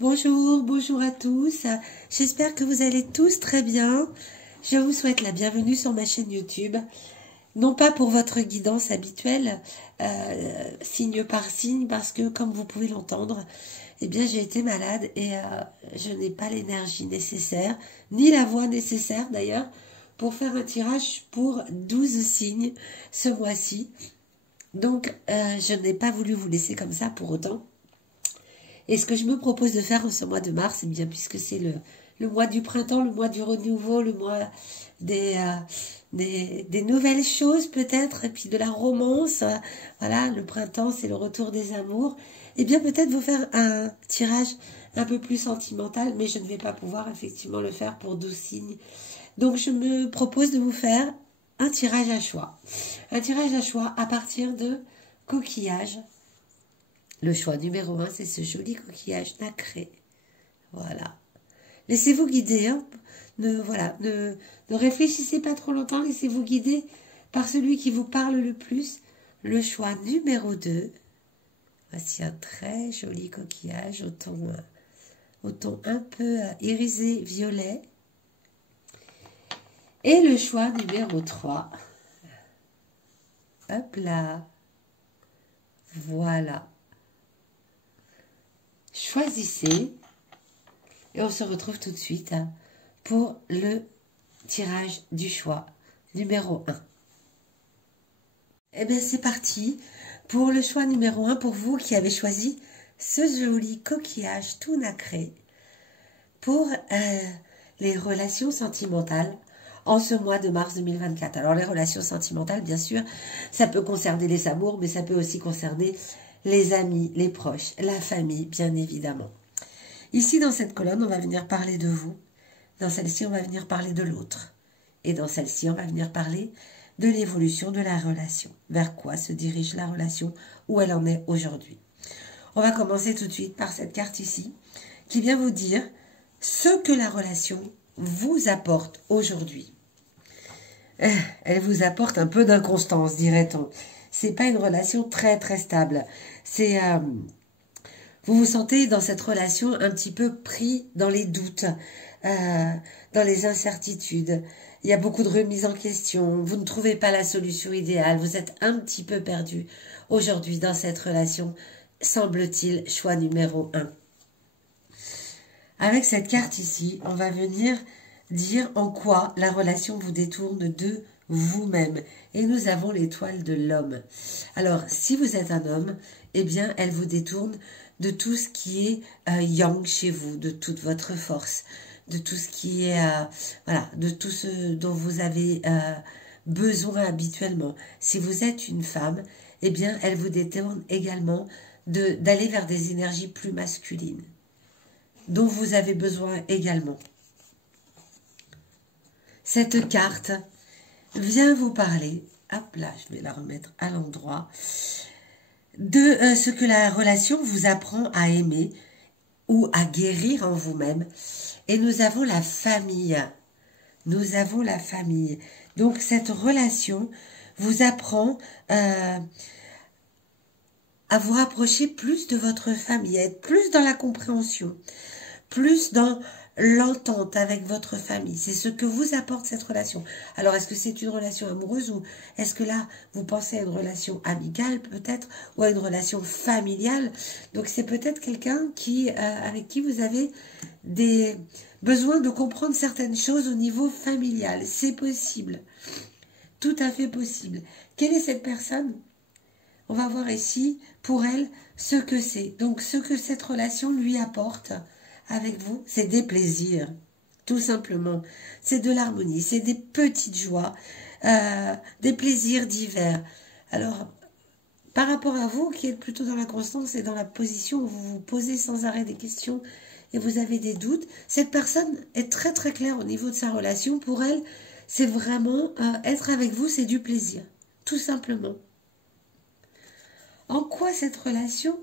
Bonjour, bonjour à tous. J'espère que vous allez tous très bien. Je vous souhaite la bienvenue sur ma chaîne YouTube. Non pas pour votre guidance habituelle, signe par signe, parce que comme vous pouvez l'entendre, eh bien j'ai été malade et je n'ai pas l'énergie nécessaire, ni la voix nécessaire d'ailleurs, pour faire un tirage pour 12 signes ce mois-ci. Donc je n'ai pas voulu vous laisser comme ça pour autant. Et ce que je me propose de faire en ce mois de mars, eh bien, puisque c'est le mois du printemps, le mois du renouveau, le mois des nouvelles choses peut-être, et puis de la romance, voilà, le printemps c'est le retour des amours, eh bien peut-être vous faire un tirage un peu plus sentimental, mais je ne vais pas pouvoir effectivement le faire pour 12 signes. Donc je me propose de vous faire un tirage à choix. Un tirage à choix à partir de coquillages. Le choix numéro 1, c'est ce joli coquillage nacré. Voilà. Laissez-vous guider. Hein. Ne réfléchissez pas trop longtemps. Laissez-vous guider par celui qui vous parle le plus. Le choix numéro 2. Voici un très joli coquillage au ton un peu irisé violet. Et le choix numéro 3. Hop là. Voilà. Choisissez et on se retrouve tout de suite pour le tirage du choix numéro 1. Eh bien c'est parti pour le choix numéro 1 pour vous qui avez choisi ce joli coquillage tout nacré pour les relations sentimentales en ce mois de mars 2024. Alors les relations sentimentales, bien sûr, ça peut concerner les amours, mais ça peut aussi concerner les amis, les proches, la famille, bien évidemment. Ici, dans cette colonne, on va venir parler de vous. Dans celle-ci, on va venir parler de l'autre. Et dans celle-ci, on va venir parler de l'évolution de la relation. Vers quoi se dirige la relation, où elle en est aujourd'hui. On va commencer tout de suite par cette carte ici, qui vient vous dire ce que la relation vous apporte aujourd'hui. Elle vous apporte un peu d'inconstance, dirait-on. C'est pas une relation très très stable. C'est vous vous sentez dans cette relation un petit peu pris dans les doutes, dans les incertitudes. Il y a beaucoup de remises en question. Vous ne trouvez pas la solution idéale. Vous êtes un petit peu perdu aujourd'hui dans cette relation. Semble-t-il, choix numéro 1. Avec cette carte ici, on va venir dire en quoi la relation vous détourne de vous-même. Et nous avons l'étoile de l'homme. Alors, si vous êtes un homme, eh bien, elle vous détourne de tout ce qui est yang chez vous, de toute votre force, de tout ce qui est, voilà, de tout ce dont vous avez besoin habituellement. Si vous êtes une femme, eh bien, elle vous détourne également d'aller vers des énergies plus masculines, dont vous avez besoin également. Cette carte vient vous parler, hop là, je vais la remettre à l'endroit, de ce que la relation vous apprend à aimer ou à guérir en vous-même. Et nous avons la famille. Nous avons la famille. Donc cette relation vous apprend à vous rapprocher plus de votre famille, à être plus dans la compréhension, plus dans l'entente avec votre famille. C'est ce que vous apporte cette relation. Alors, est-ce que c'est une relation amoureuse ou est-ce que là, vous pensez à une relation amicale peut-être ou à une relation familiale? Donc, c'est peut-être quelqu'un avec qui vous avez des besoins de comprendre certaines choses au niveau familial. C'est possible. Tout à fait possible. Quelle est cette personne? On va voir ici, pour elle, ce que c'est. Donc, ce que cette relation lui apporte avec vous, c'est des plaisirs, tout simplement. C'est de l'harmonie, c'est des petites joies, des plaisirs divers. Alors, par rapport à vous, qui êtes plutôt dans la constance et dans la position où vous vous posez sans arrêt des questions et vous avez des doutes, cette personne est très très claire au niveau de sa relation. Pour elle, c'est vraiment être avec vous, c'est du plaisir, tout simplement. En quoi cette relation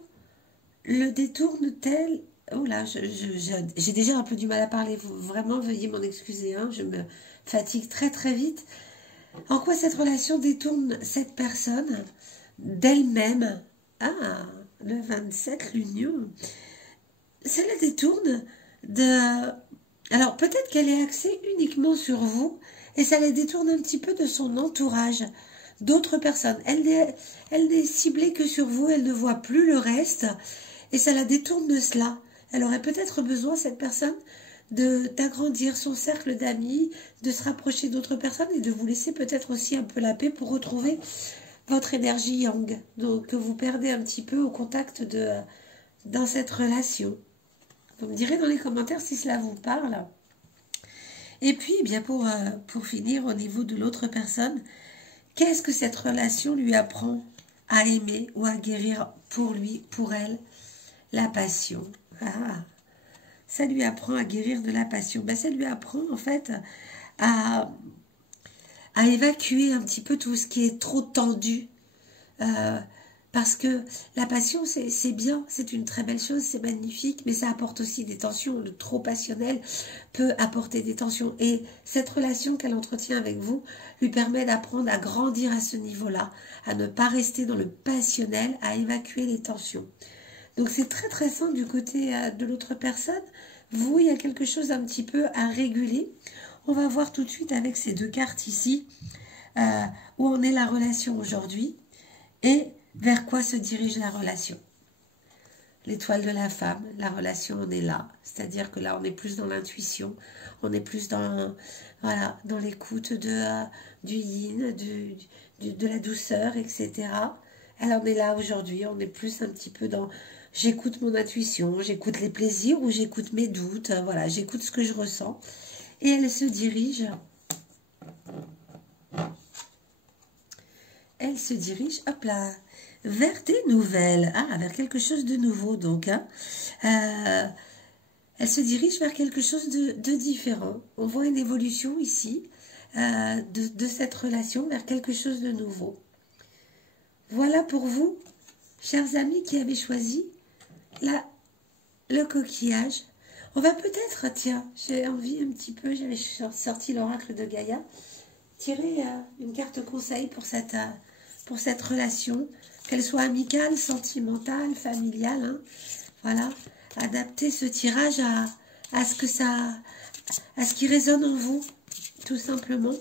le détourne-t-elle? Oh là, j'ai déjà un peu du mal à parler. Vous, vraiment, veuillez m'en excuser. Hein, je me fatigue très très vite. En quoi cette relation détourne cette personne d'elle-même? Ah, le 27, l'union. ça la détourne de... Alors, peut-être qu'elle est axée uniquement sur vous, et ça la détourne un petit peu de son entourage, d'autres personnes. Elle n'est ciblée que sur vous, elle ne voit plus le reste, et ça la détourne de cela. Elle aurait peut-être besoin, cette personne, d'agrandir son cercle d'amis, de se rapprocher d'autres personnes, et de vous laisser peut-être aussi un peu la paix pour retrouver votre énergie yang, donc que vous perdez un petit peu au contact dans cette relation. Vous me direz dans les commentaires si cela vous parle. Et puis, eh bien pour finir, au niveau de l'autre personne, qu'est-ce que cette relation lui apprend à aimer ou à guérir pour lui, pour elle? La passion. Ah, ça lui apprend à guérir de la passion. Ben, ça lui apprend en fait à évacuer un petit peu tout ce qui est trop tendu. Parce que la passion, c'est bien, c'est une très belle chose, c'est magnifique, mais ça apporte aussi des tensions. Le trop passionnel peut apporter des tensions. Et cette relation qu'elle entretient avec vous lui permet d'apprendre à grandir à ce niveau-là, à ne pas rester dans le passionnel, à évacuer les tensions. Donc c'est très très sain du côté de l'autre personne. Vous, il y a quelque chose un petit peu à réguler. On va voir tout de suite avec ces deux cartes ici, où en est la relation aujourd'hui et vers quoi se dirige la relation. L'étoile de la femme, la relation, on est là. C'est-à-dire que là, on est plus dans l'intuition, on est plus dans, voilà, dans l'écoute du yin, de la douceur, etc. Alors, on est là aujourd'hui, on est plus un petit peu dans... J'écoute mon intuition, j'écoute les plaisirs ou j'écoute mes doutes, voilà, j'écoute ce que je ressens. Et elle se dirige... Elle se dirige, hop là, vers des nouvelles. Ah, vers quelque chose de nouveau, donc. Hein. Elle se dirige vers quelque chose de différent. On voit une évolution ici de cette relation vers quelque chose de nouveau. Voilà pour vous, chers amis qui avez choisi le coquillage. On va peut-être, tiens, j'ai envie un petit peu, j'avais sorti l'oracle de Gaïa, tirer une carte conseil pour cette relation, qu'elle soit amicale, sentimentale, familiale. Hein. Voilà, adapter ce tirage à ce qui résonne en vous, tout simplement.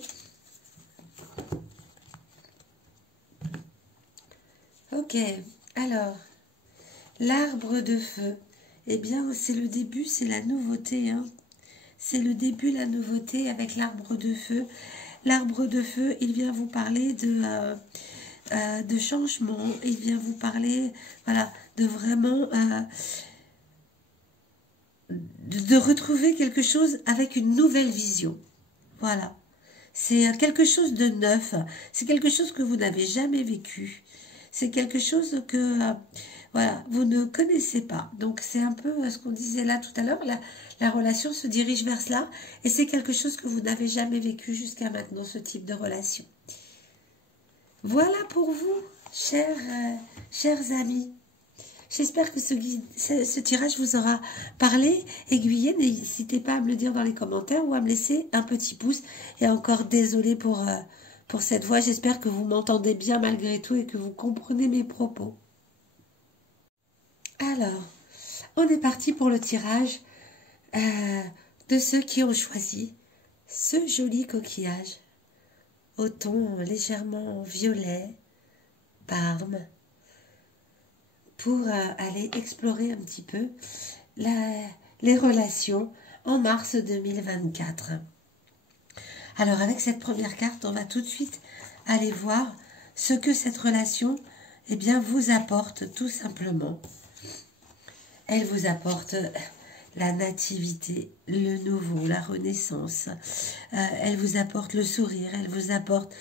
Ok, alors, l'arbre de feu, eh bien, c'est le début, c'est la nouveauté. Hein. C'est le début, la nouveauté avec l'arbre de feu. L'arbre de feu, il vient vous parler de changement, il vient vous parler, voilà, de vraiment de retrouver quelque chose avec une nouvelle vision. Voilà. C'est quelque chose de neuf, c'est quelque chose que vous n'avez jamais vécu. C'est quelque chose que voilà, vous ne connaissez pas. Donc c'est un peu ce qu'on disait là tout à l'heure, la relation se dirige vers cela et c'est quelque chose que vous n'avez jamais vécu jusqu'à maintenant, ce type de relation. Voilà pour vous, chers amis. J'espère que ce tirage vous aura parlé, aiguillé. N'hésitez pas à me le dire dans les commentaires ou à me laisser un petit pouce. Et encore désolé pour cette voix. J'espère que vous m'entendez bien malgré tout et que vous comprenez mes propos. Alors, on est parti pour le tirage de ceux qui ont choisi ce joli coquillage au ton légèrement violet, parme, pour aller explorer un petit peu les relations en mars 2024. Alors avec cette première carte, on va tout de suite aller voir ce que cette relation eh bien, vous apporte tout simplement. Elle vous apporte la nativité, le nouveau, la renaissance. Elle vous apporte le sourire, elle vous apporte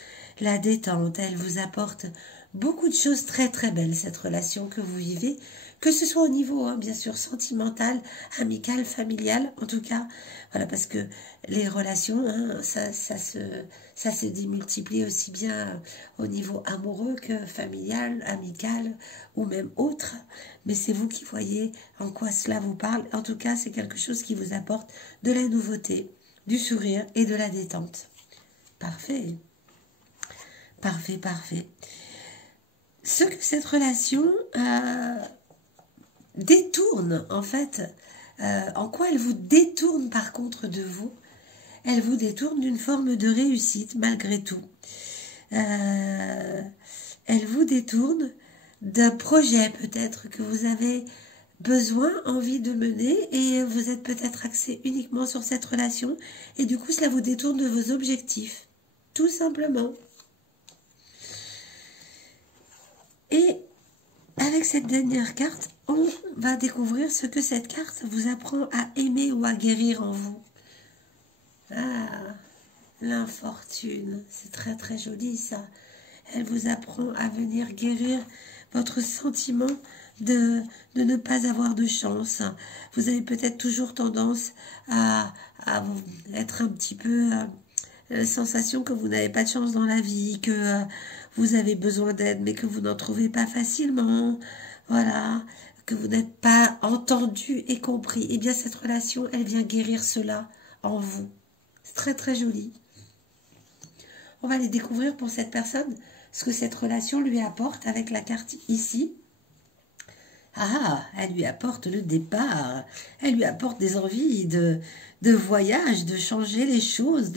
la détente, elle vous apporte beaucoup de choses très très belles, cette relation que vous vivez, que ce soit au niveau, hein, bien sûr, sentimental, amical, familial, en tout cas, voilà, parce que les relations, hein, ça se démultiplie aussi bien au niveau amoureux que familial, amical, ou même autre, mais c'est vous qui voyez en quoi cela vous parle. En tout cas, c'est quelque chose qui vous apporte de la nouveauté, du sourire et de la détente. Parfait. Parfait, parfait. Ce que cette relation détourne, en fait, En quoi elle vous détourne par contre de vous? Elle vous détourne d'une forme de réussite malgré tout. Elle vous détourne d'un projet peut-être que vous avez besoin, envie de mener, et vous êtes peut-être axé uniquement sur cette relation, et du coup cela vous détourne de vos objectifs, tout simplement. Et avec cette dernière carte, on va découvrir ce que cette carte vous apprend à aimer ou à guérir en vous. Ah, l'infortune, c'est très très joli ça. Elle vous apprend à venir guérir votre sentiment de ne pas avoir de chance. Vous avez peut-être toujours tendance à être un petit peu la sensation que vous n'avez pas de chance dans la vie, que vous avez besoin d'aide mais que vous n'en trouvez pas facilement. Voilà, que vous n'êtes pas entendu et compris. Eh bien, cette relation, elle vient guérir cela en vous. C'est très très joli. On va aller découvrir pour cette personne ce que cette relation lui apporte avec la carte ici. Ah, elle lui apporte le départ, elle lui apporte des envies de voyage, de changer les choses,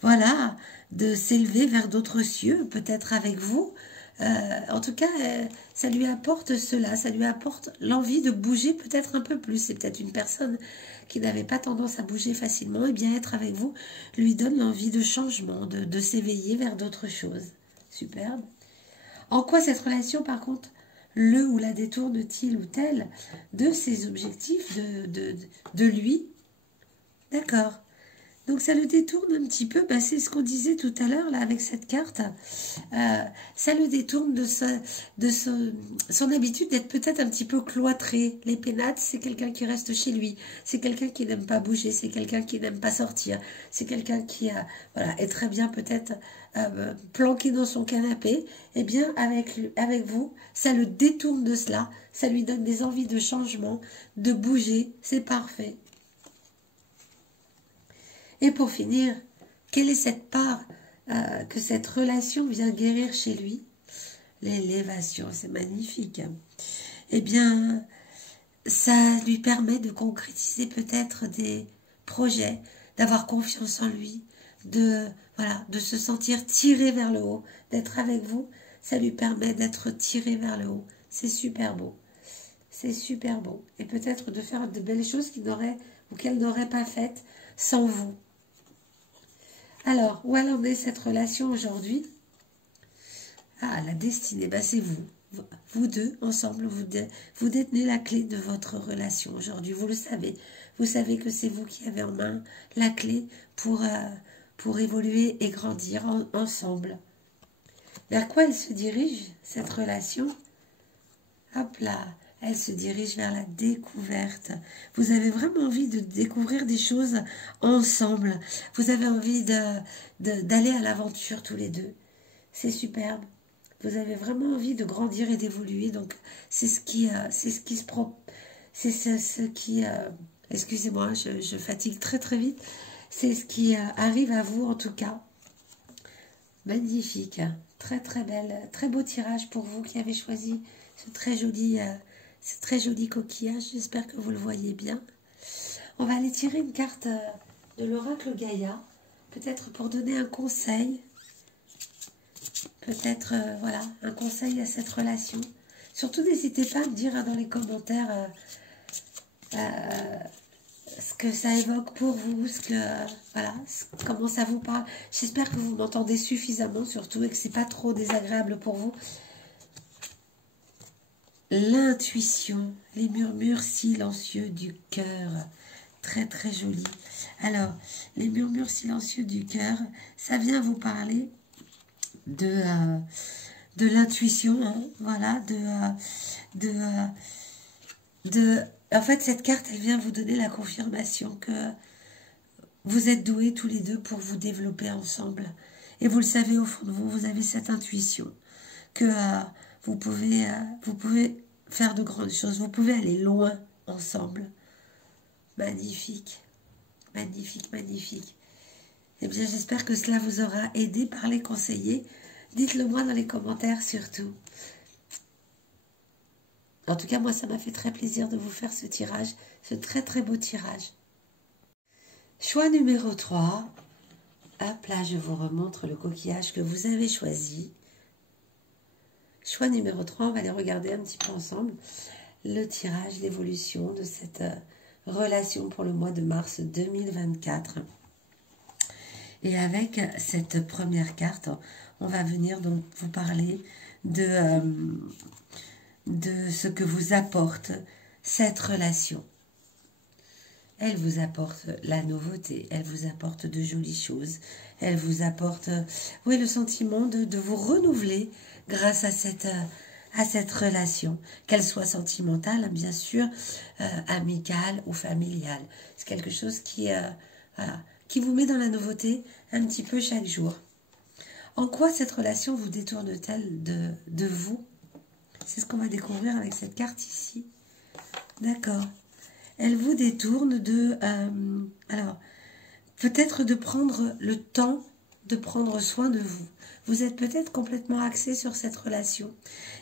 voilà, de s'élever vers d'autres cieux, peut-être avec vous. En tout cas, ça lui apporte cela, ça lui apporte l'envie de bouger peut-être un peu plus. C'est peut-être une personne qui n'avait pas tendance à bouger facilement, et bien être avec vous lui donne l'envie de changement, de s'éveiller vers d'autres choses. Superbe. En quoi cette relation, par contre, le ou la détourne-t-il ou tel de ses objectifs, de lui? D'accord. Donc ça le détourne un petit peu, bah, c'est ce qu'on disait tout à l'heure là avec cette carte. Ça le détourne de son habitude d'être peut-être un petit peu cloîtré. Les pénates, c'est quelqu'un qui reste chez lui, c'est quelqu'un qui n'aime pas bouger, c'est quelqu'un qui n'aime pas sortir, c'est quelqu'un qui voilà, est très bien peut-être planqué dans son canapé. Eh bien avec vous, ça le détourne de cela, ça lui donne des envies de changement, de bouger, c'est parfait. Et pour finir, quelle est cette part que cette relation vient guérir chez lui? L'élévation, c'est magnifique. Eh bien, ça lui permet de concrétiser peut-être des projets, d'avoir confiance en lui, voilà, de se sentir tiré vers le haut, d'être avec vous. Ça lui permet d'être tiré vers le haut. C'est super beau. C'est super beau. Et peut-être de faire de belles choses qu'elle n'aurait pas faites sans vous. Alors, où elle en est cette relation aujourd'hui? Ah, la destinée, bah, c'est vous. Vous deux, ensemble, vous détenez la clé de votre relation aujourd'hui. Vous le savez. Vous savez que c'est vous qui avez en main la clé pour évoluer et grandir ensemble. Vers quoi elle se dirige, cette relation? Hop là, elle se dirige vers la découverte. Vous avez vraiment envie de découvrir des choses ensemble. Vous avez envie d'aller à l'aventure tous les deux. C'est superbe. Vous avez vraiment envie de grandir et d'évoluer. Donc, c'est ce qui excusez-moi, je fatigue très très vite. C'est ce qui arrive à vous en tout cas. Magnifique. Très très belle. Très beau tirage pour vous qui avez choisi ce très joli coquillage. J'espère que vous le voyez bien. On va aller tirer une carte de l'oracle Gaïa. Peut-être pour donner un conseil. Peut-être, voilà, un conseil à cette relation. Surtout, n'hésitez pas à me dire dans les commentaires ce que ça évoque pour vous, voilà, comment ça vous parle. J'espère que vous m'entendez suffisamment, surtout, et que c'est pas trop désagréable pour vous. L'intuition, les murmures silencieux du cœur. Très, très joli. Alors, les murmures silencieux du cœur, ça vient vous parler de l'intuition, hein, voilà, en fait, cette carte, elle vient vous donner la confirmation que vous êtes doués tous les deux pour vous développer ensemble. Et vous le savez au fond de vous, vous avez cette intuition que vous pouvez faire de grandes choses, vous pouvez aller loin ensemble. Magnifique, magnifique, magnifique. Eh bien, j'espère que cela vous aura aidé, parlé, conseillé. Dites-le moi dans les commentaires surtout. En tout cas, moi, ça m'a fait très plaisir de vous faire ce tirage, ce très très beau tirage. Choix numéro 3. Hop, là, je vous remontre le coquillage que vous avez choisi. Choix numéro 3, on va aller regarder un petit peu ensemble le tirage, l'évolution de cette relation pour le mois de mars 2024. Et avec cette première carte, on va venir donc vous parler de ce que vous apporte cette relation. Elle vous apporte la nouveauté, elle vous apporte de jolies choses, elle vous apporte oui, le sentiment de vous renouveler grâce à cette relation, qu'elle soit sentimentale, bien sûr, amicale ou familiale. C'est quelque chose qui, voilà, qui vous met dans la nouveauté un petit peu chaque jour. En quoi cette relation vous détourne-t-elle de vous? C'est ce qu'on va découvrir avec cette carte ici. D'accord. Elle vous détourne de... alors, peut-être de prendre le temps de prendre soin de vous. Vous êtes peut-être complètement axé sur cette relation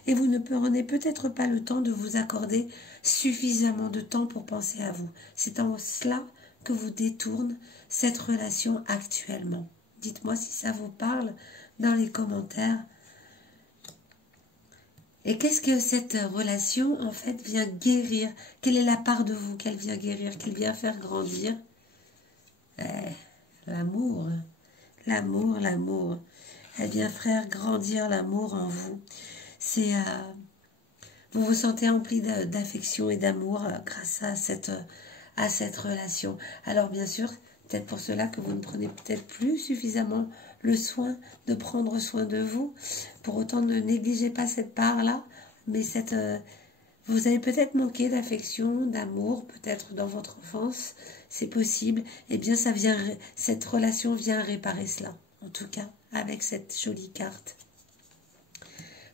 et vous ne prenez peut-être pas le temps de vous accorder suffisamment de temps pour penser à vous. C'est en cela que vous détourne cette relation actuellement. Dites-moi si ça vous parle dans les commentaires. Et qu'est-ce que cette relation, en fait, vient guérir? Quelle est la part de vous qu'elle vient guérir, qu'elle vient faire grandir? L'amour, l'amour, l'amour. Elle vient faire grandir l'amour en vous. C'est, vous vous sentez empli d'affection et d'amour grâce à cette relation. Alors, bien sûr, peut-être pour cela que vous ne prenez peut-être plus suffisamment le soin de prendre soin de vous. Pour autant, ne négligez pas cette part-là, mais vous avez peut-être manqué d'affection, d'amour, peut-être dans votre enfance, c'est possible. Eh bien, cette relation vient réparer cela, en tout cas, avec cette jolie carte.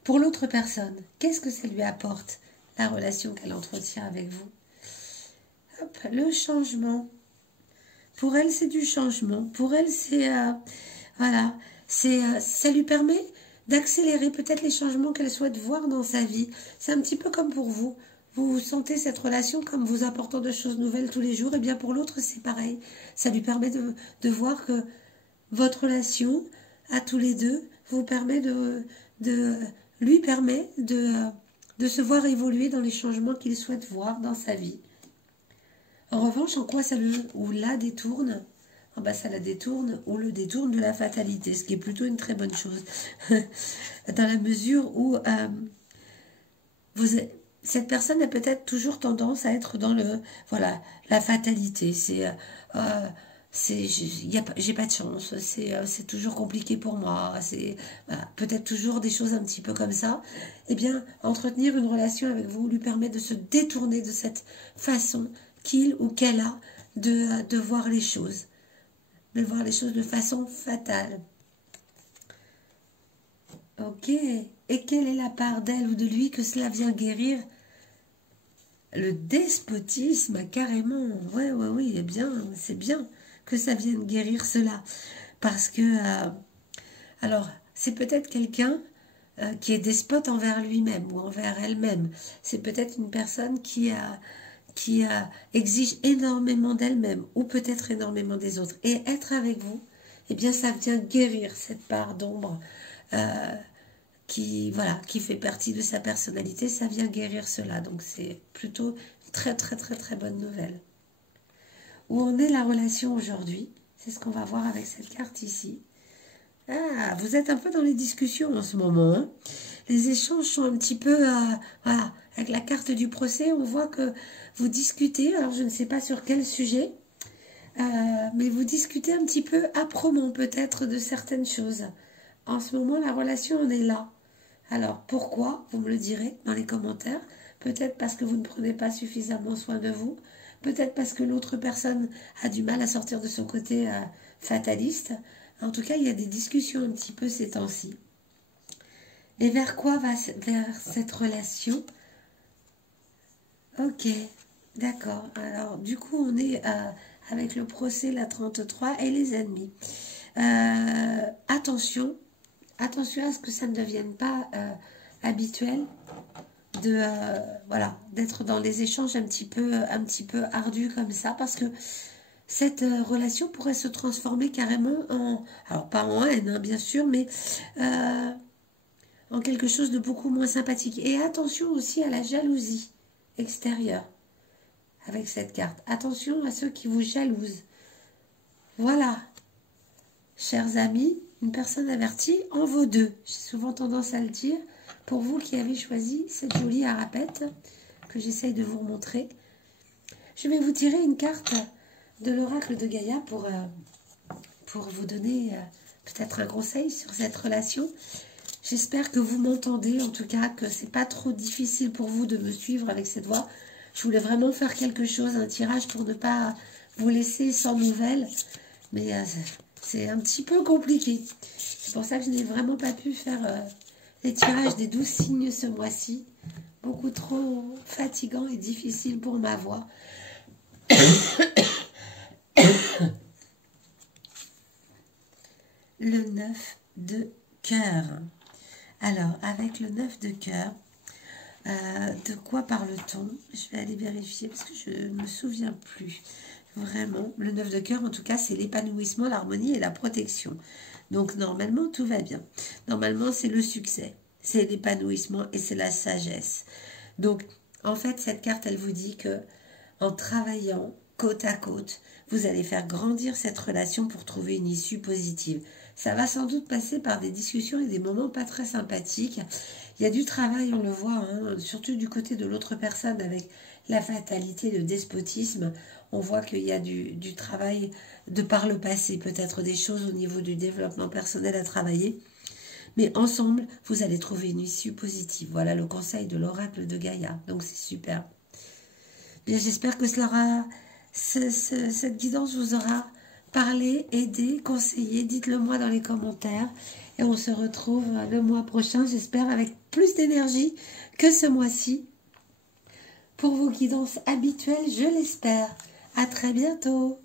Pour l'autre personne, qu'est-ce que ça lui apporte, la relation qu'elle entretient avec vous? Hop, le changement. Pour elle, c'est du changement. Pour elle, c'est... voilà, ça lui permet d'accélérer peut-être les changements qu'elle souhaite voir dans sa vie. C'est un petit peu comme pour vous. Vous sentez cette relation comme vous apportant de choses nouvelles tous les jours. Et bien pour l'autre, c'est pareil. Ça lui permet de voir que votre relation, à tous les deux, lui permet de se voir évoluer dans les changements qu'il souhaite voir dans sa vie. En revanche, en quoi ça la détourne? Ah bah ça la détourne ou le détourne de la fatalité, ce qui est plutôt une très bonne chose. Dans la mesure où cette personne a peut-être toujours tendance à être dans la fatalité. J'ai pas de chance, c'est toujours compliqué pour moi, c'est peut-être toujours des choses un petit peu comme ça. Eh bien, entretenir une relation avec vous lui permet de se détourner de cette façon qu'il ou qu'elle a de voir les choses. De voir les choses de façon fatale. Ok. Et quelle est la part d'elle ou de lui que cela vient guérir? Le despotisme, carrément. Ouais, oui, eh bien, c'est bien que ça vienne guérir cela. Parce que, alors, c'est peut-être quelqu'un qui est despote envers lui-même ou envers elle-même. C'est peut-être une personne qui exige énormément d'elle-même ou peut-être énormément des autres. Et être avec vous, eh bien, ça vient guérir cette part d'ombre qui fait partie de sa personnalité. Ça vient guérir cela. Donc, c'est plutôt une très, très, très, très bonne nouvelle. Où en est la relation aujourd'hui? C'est ce qu'on va voir avec cette carte ici. Ah, vous êtes un peu dans les discussions en ce moment. Hein. Les échanges sont un petit peu... voilà, avec la carte du procès, on voit que vous discutez. Alors, je ne sais pas sur quel sujet. Mais vous discutez un petit peu âprement, peut-être, de certaines choses. En ce moment, la relation en est là. Alors, pourquoi? Vous me le direz dans les commentaires. Peut-être parce que vous ne prenez pas suffisamment soin de vous. Peut-être parce que l'autre personne a du mal à sortir de son côté fataliste. En tout cas, il y a des discussions un petit peu ces temps-ci. Et vers quoi va cette relation? Ok, d'accord. Alors, du coup, on est avec le procès, la 33 et les ennemis. Attention à ce que ça ne devienne pas habituel. voilà, d'être dans des échanges un petit peu ardus comme ça, parce que cette relation pourrait se transformer carrément en, alors pas en haine, hein, bien sûr, mais en quelque chose de beaucoup moins sympathique. Et attention aussi à la jalousie extérieure avec cette carte. Attention à ceux qui vous jalousent. Voilà, chers amis, une personne avertie en vaut deux. J'ai souvent tendance à le dire. Pour vous qui avez choisi cette jolie harapette que j'essaye de vous remontrer, je vais vous tirer une carte de l'oracle de Gaïa pour vous donner peut-être un conseil sur cette relation. J'espère que vous m'entendez, en tout cas, que c'est pas trop difficile pour vous de me suivre avec cette voix. Je voulais vraiment faire quelque chose, un tirage pour ne pas vous laisser sans nouvelles, mais c'est un petit peu compliqué. C'est pour ça que je n'ai vraiment pas pu faire les tirages des 12 signes ce mois-ci. Beaucoup trop fatigant et difficile pour ma voix. Le 9 de cœur. Alors, avec le 9 de cœur, de quoi parle-t-on? Je vais aller vérifier parce que je ne me souviens plus. Vraiment, le 9 de cœur, en tout cas, c'est l'épanouissement, l'harmonie et la protection. Donc, normalement, tout va bien. Normalement, c'est le succès, c'est l'épanouissement et c'est la sagesse. Donc, en fait, cette carte, elle vous dit que en travaillant côte à côte, vous allez faire grandir cette relation pour trouver une issue positive. Ça va sans doute passer par des discussions et des moments pas très sympathiques. Il y a du travail, on le voit, hein, surtout du côté de l'autre personne avec la fatalité, le despotisme. On voit qu'il y a du travail de par le passé, peut-être des choses au niveau du développement personnel à travailler. Mais ensemble, vous allez trouver une issue positive. Voilà le conseil de l'oracle de Gaïa. Donc c'est super. Bien, j'espère que cette guidance vous aura parlé, aidé, conseillé. Dites-le moi dans les commentaires. Et on se retrouve le mois prochain, j'espère, avec plus d'énergie que ce mois-ci. Pour vos guidances habituelles, je l'espère. À très bientôt.